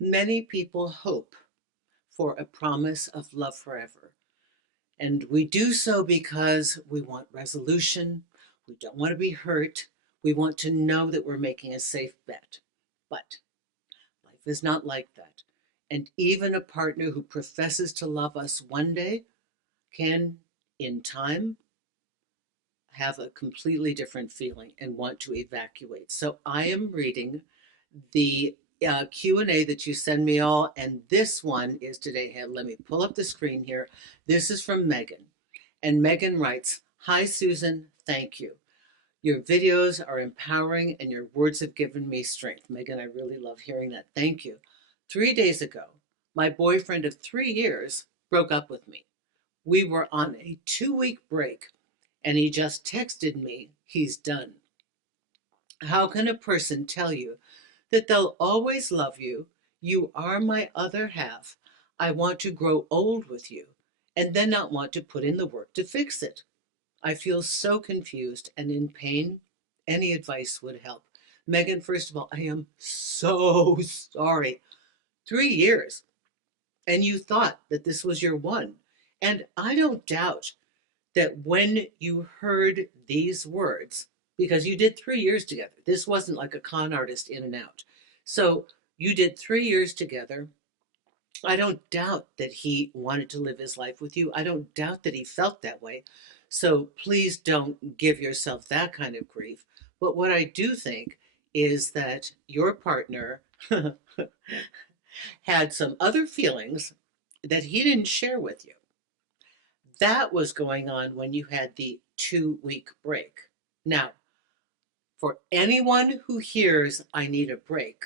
Many people hope for a promise of love forever. And we do so because we want resolution. We don't want to be hurt. We want to know that we're making a safe bet. But life is not like that. And even a partner who professes to love us one day can, in time, have a completely different feeling and want to evacuate. So I am reading the Q&A that you send me all, and this one is today. Hey, let me pull up the screen here. This is from Megan, and Megan writes, "Hi Susan, thank you. Your videos are empowering and your words have given me strength." Megan, I really love hearing that. Thank you. 3 days ago, my boyfriend of 3 years broke up with me. We were on a 2 week break and he just texted me he's done. How can a person tell you that they'll always love you? You are my other half. I want to grow old with you and then not want to put in the work to fix it. I feel so confused and in pain. Any advice would help. Megan, first of all, I am so sorry. 3 years, and you thought that this was your one. And I don't doubt that when you heard these words, because you did 3 years together, this wasn't like a con artist in and out. So you did 3 years together. I don't doubt that he wanted to live his life with you. I don't doubt that he felt that way. So please don't give yourself that kind of grief. But what I do think is that your partner had some other feelings that he didn't share with you. That was going on when you had the 2 week break. Now, for anyone who hears, "I need a break,"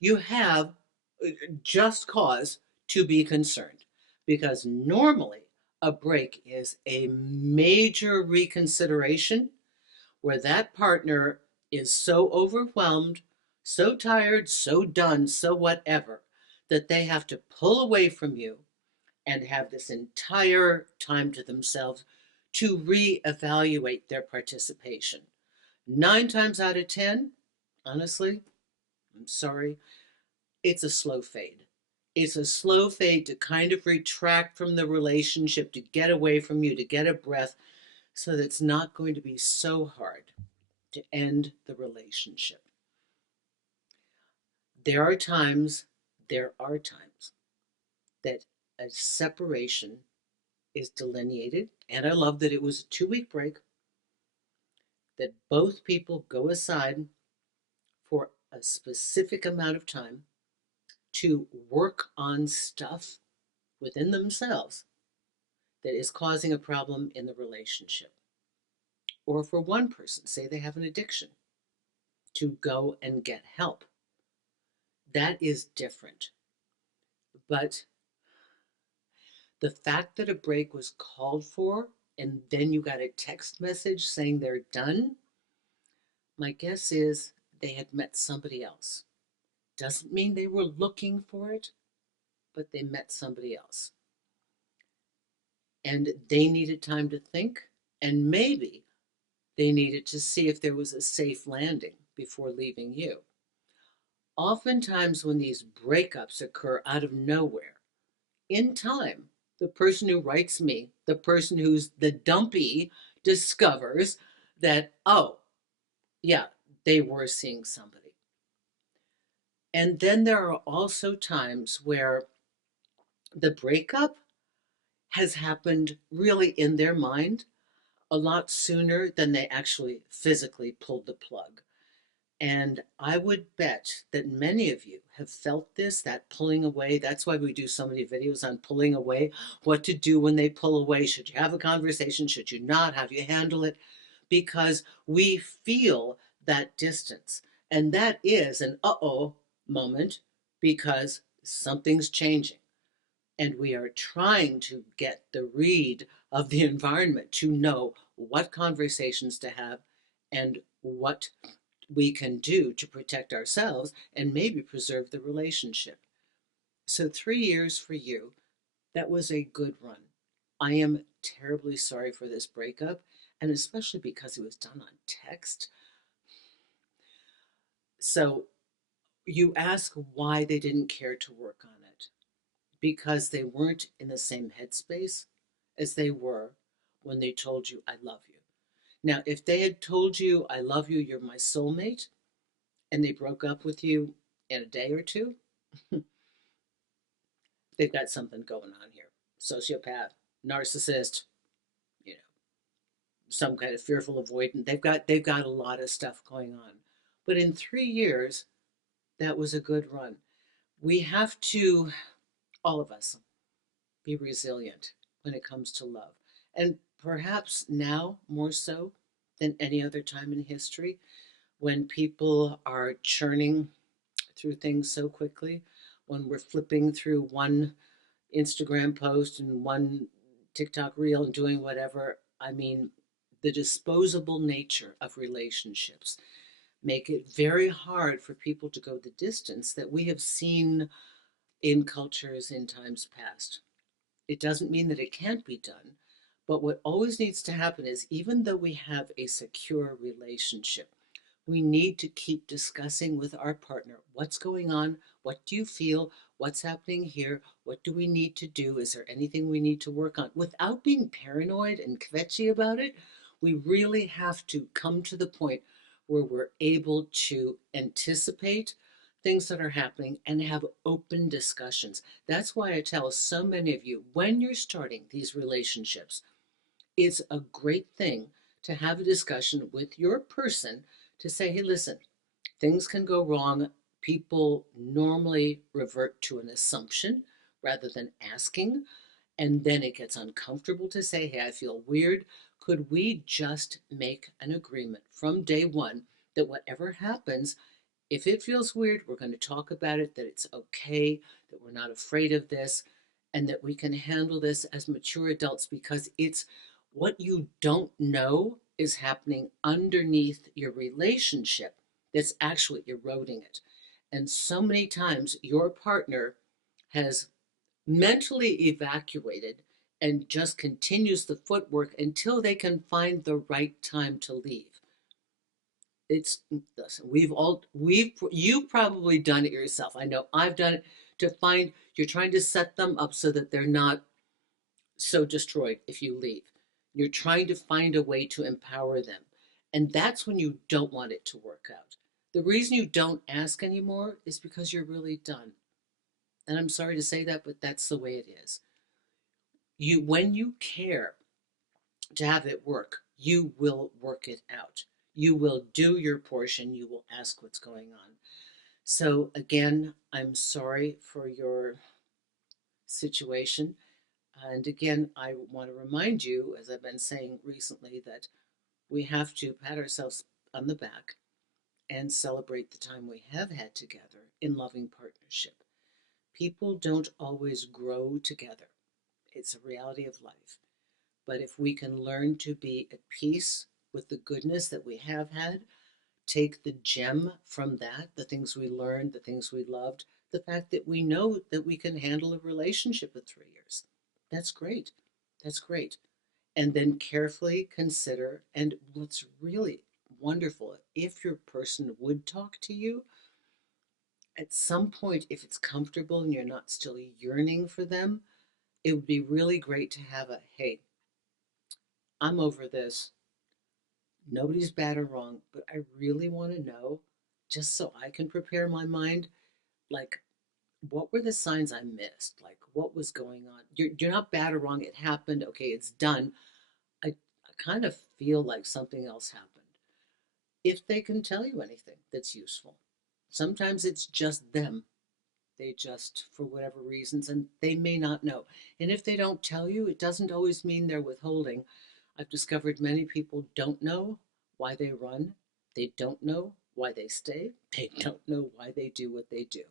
you have just cause to be concerned, because normally a break is a major reconsideration where that partner is so overwhelmed, so tired, so done, so whatever, that they have to pull away from you and have this entire time to themselves to reevaluate their participation. 9 times out of 10, honestly, I'm sorry, it's a slow fade. It's a slow fade to kind of retract from the relationship, to get away from you, to get a breath, so that it's not going to be so hard to end the relationship. There are times, there are times that a separation is delineated, and I love that it was a 2 week break, that both people go aside for a specific amount of time to work on stuff within themselves that is causing a problem in the relationship. Or for one person, say they have an addiction, to go and get help. That is different. But the fact that a break was called for and then you got a text message saying they're done, my guess is they had met somebody else. Doesn't mean they were looking for it, but they met somebody else. And they needed time to think, and maybe they needed to see if there was a safe landing before leaving you. Oftentimes, when these breakups occur out of nowhere, in time, the person who writes me, the person who's the dumpy, discovers that, oh, yeah, they were seeing somebody. And then there are also times where the breakup has happened really in their mind a lot sooner than they actually physically pulled the plug. And I would bet that many of you have felt this, that pulling away. That's why we do so many videos on pulling away, what to do when they pull away. Should you have a conversation? Should you not? How do you handle it? Because we feel that distance. And that is an uh-oh moment, because something's changing. And we are trying to get the read of the environment to know what conversations to have and what we can do to protect ourselves and maybe preserve the relationship. So 3 years for you, that was a good run. I am terribly sorry for this breakup, and especially because it was done on text. So You ask why they didn't care to work on it, because they weren't in the same headspace as they were when they told you, I love you. Now, if they had told you, I love you, you're my soulmate, and they broke up with you in a day or two, they've got something going on here. Sociopath, narcissist, you know, some kind of fearful avoidant. They've got a lot of stuff going on. But in 3 years, that was a good run. We have to, all of us, be resilient when it comes to love. And perhaps now more so than any other time in history, when people are churning through things so quickly, when we're flipping through one Instagram post and one TikTok reel and doing whatever. I mean, the disposable nature of relationships make it very hard for people to go the distance that we have seen in cultures in times past. It doesn't mean that it can't be done, but what always needs to happen is, even though we have a secure relationship, we need to keep discussing with our partner what's going on, what do you feel, what's happening here, what do we need to do, is there anything we need to work on, without being paranoid and kvetchy about it. We really have to come to the point where we're able to anticipate things that are happening and have open discussions. That's why I tell so many of you, when you're starting these relationships, it's a great thing to have a discussion with your person to say, hey, listen, things can go wrong. People normally revert to an assumption rather than asking. And then it gets uncomfortable to say, hey, I feel weird. Could we just make an agreement from day one that whatever happens, if it feels weird, we're going to talk about it, that it's okay, that we're not afraid of this, and that we can handle this as mature adults, because it's what you don't know is happening underneath your relationship that's actually eroding it. And so many times your partner has mentally evacuated and just continues the footwork until they can find the right time to leave. It's, listen, we've you've probably done it yourself. I know I've done it. To find, you're trying to set them up so that they're not so destroyed if you leave. You're trying to find a way to empower them, and that's when you don't want it to work out. The reason you don't ask anymore is because you're really done. And I'm sorry to say that, but that's the way it is. You, when you care to have it work, you will work it out. You will do your portion. You will ask what's going on. So, again, I'm sorry for your situation. And again, I want to remind you, as I've been saying recently, that we have to pat ourselves on the back and celebrate the time we have had together in loving partnership. People don't always grow together, it's a reality of life. But if we can learn to be at peace with the goodness that we have had, take the gem from that, the things we learned, the things we loved, the fact that we know that we can handle a relationship in 3 years. That's great. That's great. And then carefully consider, and what's really wonderful, if your person would talk to you, at some point, if it's comfortable and you're not still yearning for them, it would be really great to have a, hey, I'm over this. Nobody's bad or wrong, but I really want to know, just so I can prepare my mind, like, what were the signs I missed? Like, what was going on? You're not bad or wrong. It happened. Okay, it's done. I kind of feel like something else happened. If they can tell you anything that's useful, sometimes it's just them. They just, for whatever reasons, and they may not know. And if they don't tell you, it doesn't always mean they're withholding. I've discovered many people don't know why they run. They don't know why they stay. They don't know why they do what they do.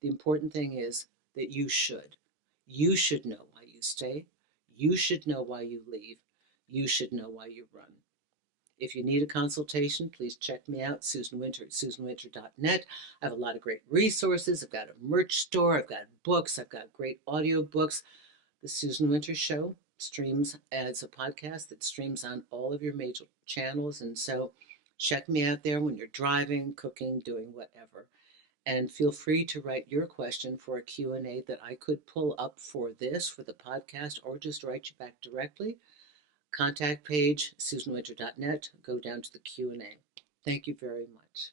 The important thing is that you should. You should know why you stay. You should know why you leave. You should know why you run. If you need a consultation, please check me out, Susan Winter at susanwinter.net. I have a lot of great resources. I've got a merch store. I've got books. I've got great audio books. The Susan Winter Show streams as a podcast that streams on all of your major channels. And so check me out there when you're driving, cooking, doing whatever. And feel free to write your question for a Q&A that I could pull up for this, for the podcast, or just write you back directly. Contact page, susanwinter.net. Go down to the Q&A. Thank you very much.